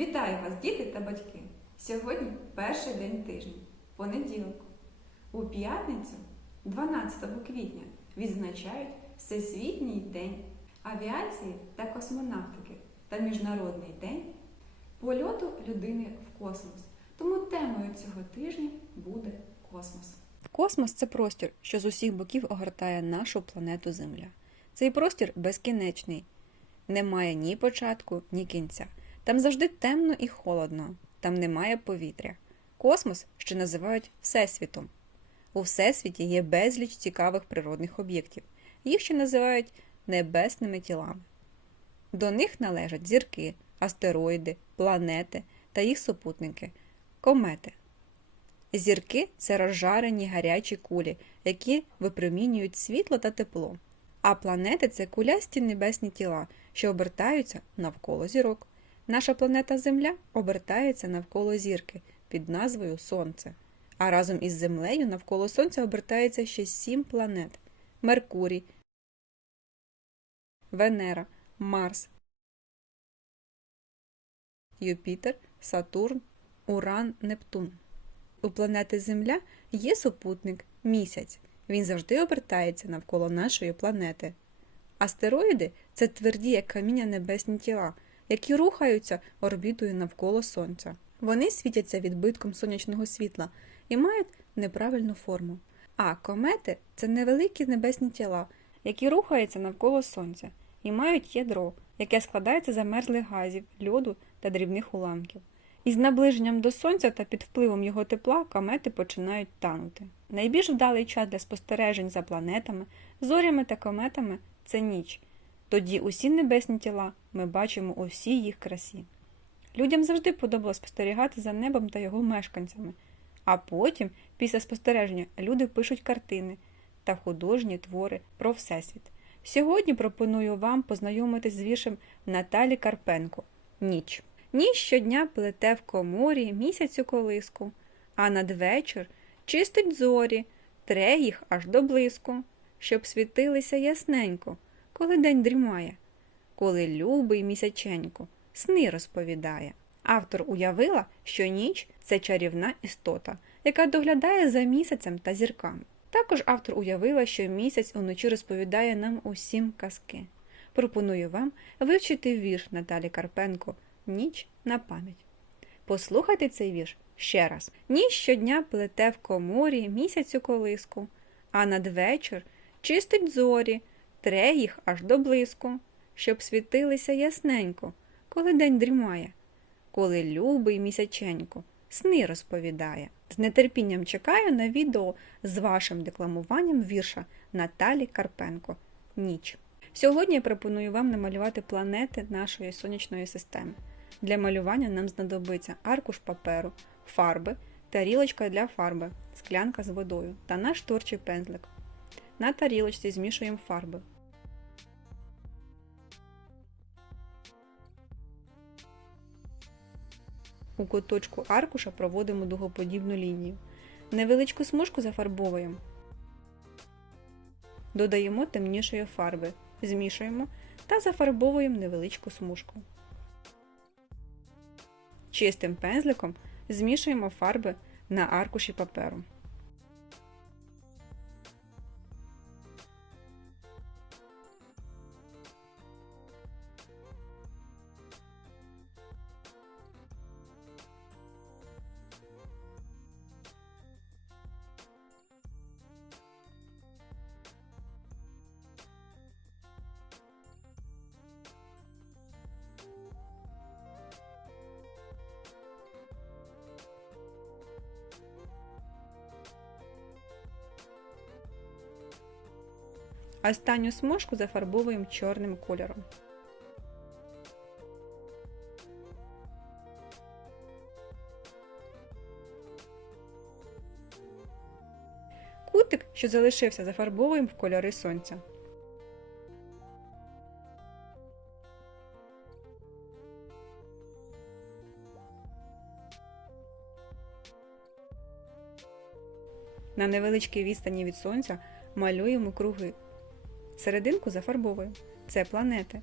Вітаю вас, діти та батьки! Сьогодні перший день тижня, понеділок. У п'ятницю, 12 квітня, відзначають Всесвітній день авіації та космонавтики та Міжнародний день польоту людини в космос. Тому темою цього тижня буде космос. Космос це простір, що з усіх боків огортає нашу планету Земля. Цей простір безкінечний, не має ні початку, ні кінця. Там завжди темно і холодно, там немає повітря. Космос ще називають Всесвітом. У Всесвіті є безліч цікавих природних об'єктів. Їх ще називають небесними тілами. До них належать зірки, астероїди, планети та їх супутники, комети. Зірки це розжарені гарячі кулі, які випромінюють світло та тепло. А планети це кулясті небесні тіла, що обертаються навколо зірок. Наша планета Земля обертається навколо зірки під назвою Сонце. А разом із Землею навколо Сонця обертається ще сім планет: Меркурій, Венера, Марс, Юпітер, Сатурн, Уран, Нептун. У планети Земля є супутник місяць. Він завжди обертається навколо нашої планети. Астероїди це тверді, як каміння небесні тіла, які рухаються орбітою навколо Сонця. Вони світяться відбитком сонячного світла і мають неправильну форму. А комети це невеликі небесні тіла, які рухаються навколо Сонця і мають ядро, яке складається з замерзлих газів, льоду та дрібних уламків. Із наближенням до сонця та під впливом його тепла комети починають танути. Найбільш вдалий час для спостережень за планетами, зорями та кометами це ніч. Тоді усі небесні тіла ми бачимо у всій їх красі. Людям завжди подобалось спостерігати за небом та його мешканцями, а потім, після спостереження, люди пишуть картини та художні твори про Всесвіт. Сьогодні пропоную вам познайомитись з віршем Наталі Карпенко Ніч. Ніч щодня плете в коморі місяцю колиску, а надвечір чистить зорі, тре їх аж до блиску, щоб світилися ясненько, коли день дрімає, коли любий місяченько сни розповідає. Автор уявила, що ніч це чарівна істота, яка доглядає за місяцем та зірками. Також автор уявила, що місяць уночі розповідає нам усім казки. Пропоную вам вивчити вірш Наталі Карпенко Ніч на пам'ять. Послухайте цей вірш ще раз. Ніч щодня плете в коморі місяцю колиску, а надвечір чистить зорі, тре їх аж до блиску, щоб світилися ясненько, коли день дрімає, коли любий місяченько сни розповідає. З нетерпінням чекаю на відео з вашим декламуванням вірша Наталі Карпенко Ніч. Сьогодні я пропоную вам намалювати планети нашої сонячної системи. Для малювання нам знадобиться аркуш паперу, фарби, тарілочка для фарби, склянка з водою та наш творчий пензлик. На тарілочці змішуємо фарби. У куточку аркуша проводимо дугоподібну лінію. Невеличку смужку зафарбовуємо. Додаємо темнішої фарби, змішуємо та зафарбовуємо невеличку смужку. Чистим пензликом змішуємо фарби на аркуші паперу. Останню смужку зафарбовуємо чорним кольором. Кутик, що залишився, зафарбовуємо в кольори сонця. На невеличкій відстані від сонця малюємо круги. Серединку зафарбовую. Це планети.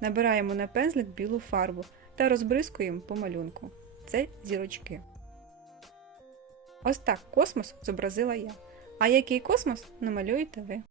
Набираємо на пензлик білу фарбу та розбризкуємо по малюнку. Це зірочки. Ось так космос зобразила я. А який космос намалюєте ви?